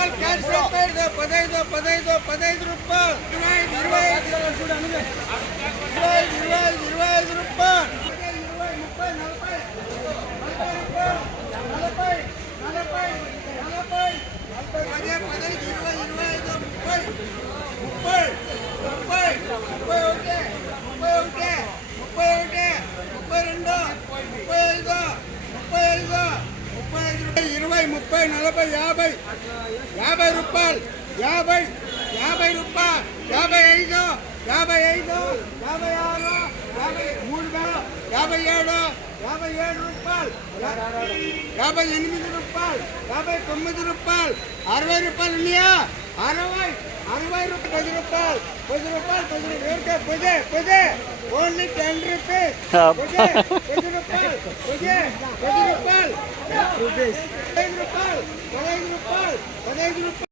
రూపాయలు cash rate 15 15 15 రూపాయలు 25 25 రూపాయలు 50 రూపాయలు 50 రూపాయలు 55 55 56 57 57 రూపాయలు 58 రూపాయలు 59 రూపాయలు 60 రూపాయలు ఉన్నాయా 60 రూపాయలు 10 రూపాయలు ఓన్లీ 10 రూపీస్ 10 రూపాయలు 10 రూపాయలు 15 రూపాయలు 15 రూపాయలు